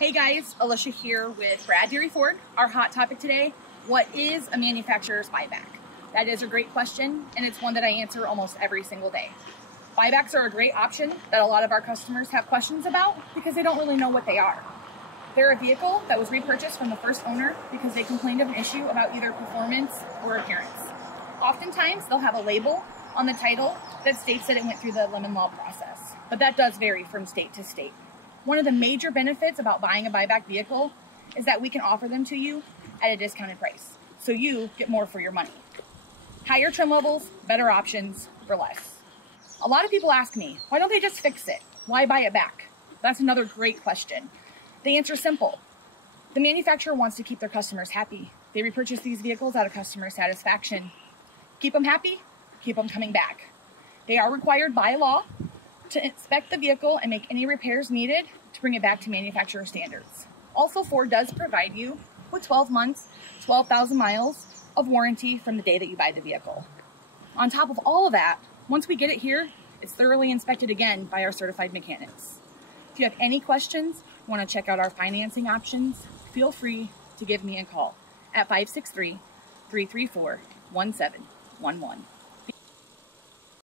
Hey guys, Alicia here with Brad Deary Ford. Our hot topic today, what is a manufacturer's buyback? That is a great question, and it's one that I answer almost every single day. Buybacks are a great option that a lot of our customers have questions about because they don't really know what they are. They're a vehicle that was repurchased from the first owner because they complained of an issue about either performance or appearance. Oftentimes, they'll have a label on the title that states that it went through the lemon law process, but that does vary from state to state. One of the major benefits about buying a buyback vehicle is that we can offer them to you at a discounted price, so you get more for your money. Higher trim levels, better options for less. A lot of people ask me, why don't they just fix it? Why buy it back? That's another great question. The answer is simple. The manufacturer wants to keep their customers happy. They repurchase these vehicles out of customer satisfaction. Keep them happy, keep them coming back. They are required by law to inspect the vehicle and make any repairs needed to bring it back to manufacturer standards. Also, Ford does provide you with 12 months, 12,000 miles of warranty from the day that you buy the vehicle. On top of all of that, once we get it here, it's thoroughly inspected again by our certified mechanics. If you have any questions, want to check out our financing options, feel free to give me a call at 563-334-1711.